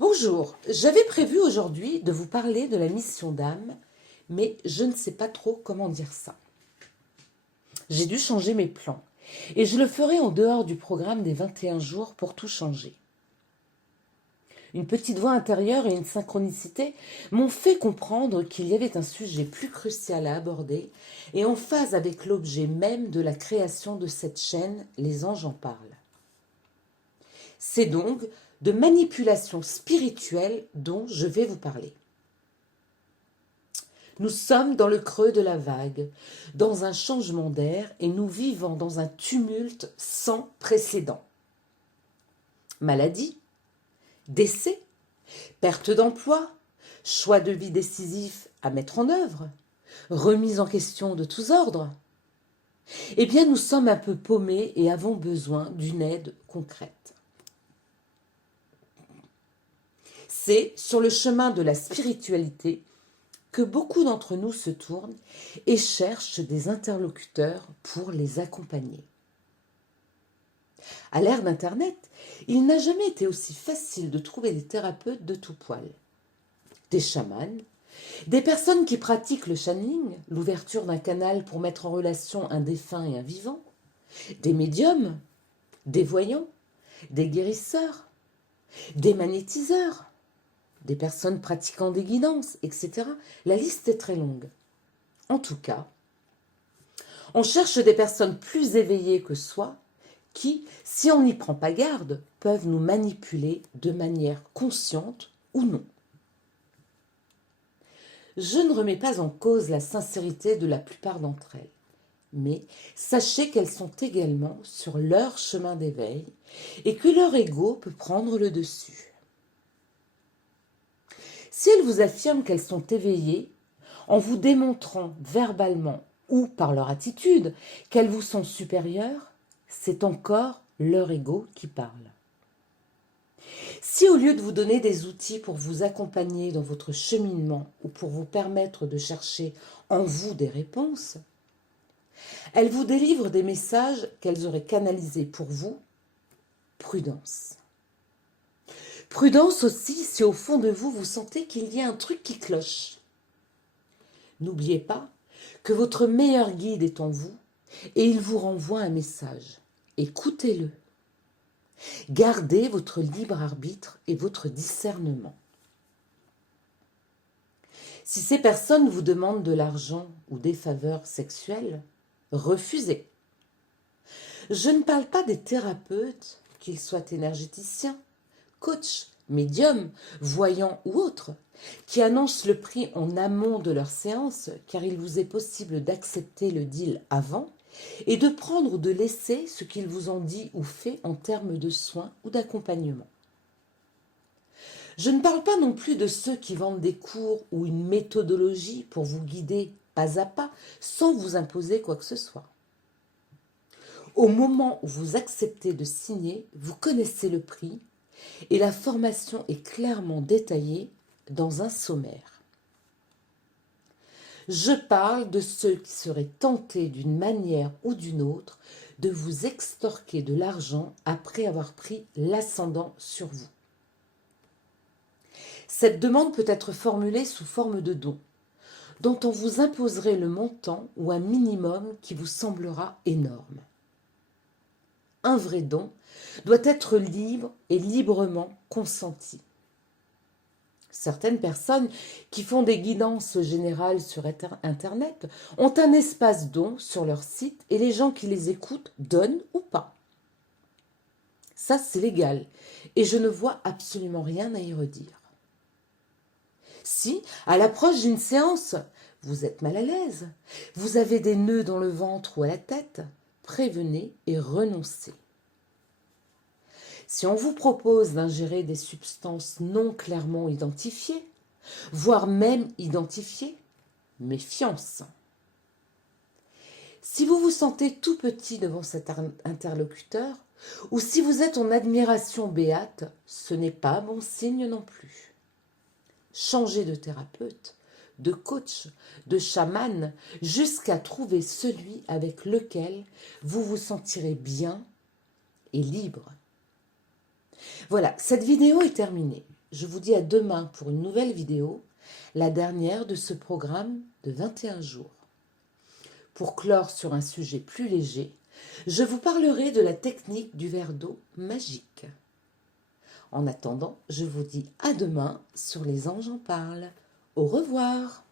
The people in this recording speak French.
Bonjour, j'avais prévu aujourd'hui de vous parler de la mission d'âme, mais je ne sais pas trop comment dire ça. J'ai dû changer mes plans, et je le ferai en dehors du programme des 21 jours pour tout changer. Une petite voix intérieure et une synchronicité m'ont fait comprendre qu'il y avait un sujet plus crucial à aborder et en phase avec l'objet même de la création de cette chaîne, Les Anges en parlent. C'est donc de manipulation spirituelle dont je vais vous parler. Nous sommes dans le creux de la vague, dans un changement d'air et nous vivons dans un tumulte sans précédent. Maladie, décès, perte d'emploi, choix de vie décisif à mettre en œuvre, remise en question de tous ordres. Eh bien, nous sommes un peu paumés et avons besoin d'une aide concrète. C'est sur le chemin de la spiritualité que beaucoup d'entre nous se tournent et cherchent des interlocuteurs pour les accompagner. À l'ère d'Internet, il n'a jamais été aussi facile de trouver des thérapeutes de tout poil. Des chamans, des personnes qui pratiquent le channeling, l'ouverture d'un canal pour mettre en relation un défunt et un vivant, des médiums, des voyants, des guérisseurs, des magnétiseurs, des personnes pratiquant des guidances, etc. La liste est très longue. En tout cas, on cherche des personnes plus éveillées que soi qui, si on n'y prend pas garde, peuvent nous manipuler de manière consciente ou non. Je ne remets pas en cause la sincérité de la plupart d'entre elles, mais sachez qu'elles sont également sur leur chemin d'éveil et que leur ego peut prendre le dessus. Si elles vous affirment qu'elles sont éveillées, en vous démontrant verbalement ou par leur attitude qu'elles vous sont supérieures, c'est encore leur ego qui parle. Si au lieu de vous donner des outils pour vous accompagner dans votre cheminement ou pour vous permettre de chercher en vous des réponses, elles vous délivrent des messages qu'elles auraient canalisés pour vous, prudence. Prudence aussi si au fond de vous, vous sentez qu'il y a un truc qui cloche. N'oubliez pas que votre meilleur guide est en vous et il vous renvoie un message. Écoutez-le. Gardez votre libre arbitre et votre discernement. Si ces personnes vous demandent de l'argent ou des faveurs sexuelles, refusez. Je ne parle pas des thérapeutes, qu'ils soient énergéticiens, coachs, médiums, voyants ou autres, qui annoncent le prix en amont de leur séance car il vous est possible d'accepter le deal avant et de prendre ou de laisser ce qu'ils vous ont dit ou fait en termes de soins ou d'accompagnement. Je ne parle pas non plus de ceux qui vendent des cours ou une méthodologie pour vous guider pas à pas sans vous imposer quoi que ce soit. Au moment où vous acceptez de signer, vous connaissez le prix et la formation est clairement détaillée dans un sommaire. Je parle de ceux qui seraient tentés d'une manière ou d'une autre de vous extorquer de l'argent après avoir pris l'ascendant sur vous. Cette demande peut être formulée sous forme de don, dont on vous imposerait le montant ou un minimum qui vous semblera énorme. Un vrai don doit être libre et librement consenti. Certaines personnes qui font des guidances générales sur Internet ont un espace don sur leur site et les gens qui les écoutent donnent ou pas. Ça, c'est légal et je ne vois absolument rien à y redire. Si, à l'approche d'une séance, vous êtes mal à l'aise, vous avez des nœuds dans le ventre ou à la tête, prévenez et renoncez. Si on vous propose d'ingérer des substances non clairement identifiées, voire même identifiées, méfiance. Si vous vous sentez tout petit devant cet interlocuteur, ou si vous êtes en admiration béate, ce n'est pas bon signe non plus. Changez de thérapeute, de coach, de chaman, jusqu'à trouver celui avec lequel vous vous sentirez bien et libre. Voilà, cette vidéo est terminée. je vous dis à demain pour une nouvelle vidéo, la dernière de ce programme de 21 jours. Pour clore sur un sujet plus léger, je vous parlerai de la technique du verre d'eau magique. En attendant, je vous dis à demain sur Les Anges en parlent. Au revoir.